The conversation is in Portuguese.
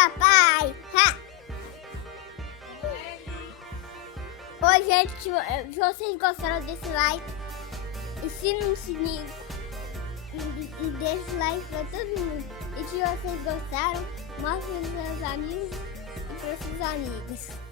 papai. Ha! Oi, gente, se vocês gostaram desse like, ensina no sininho e deixa o like pra todo mundo. E se vocês gostaram, mostre para os seus amigos e para os seus amigos.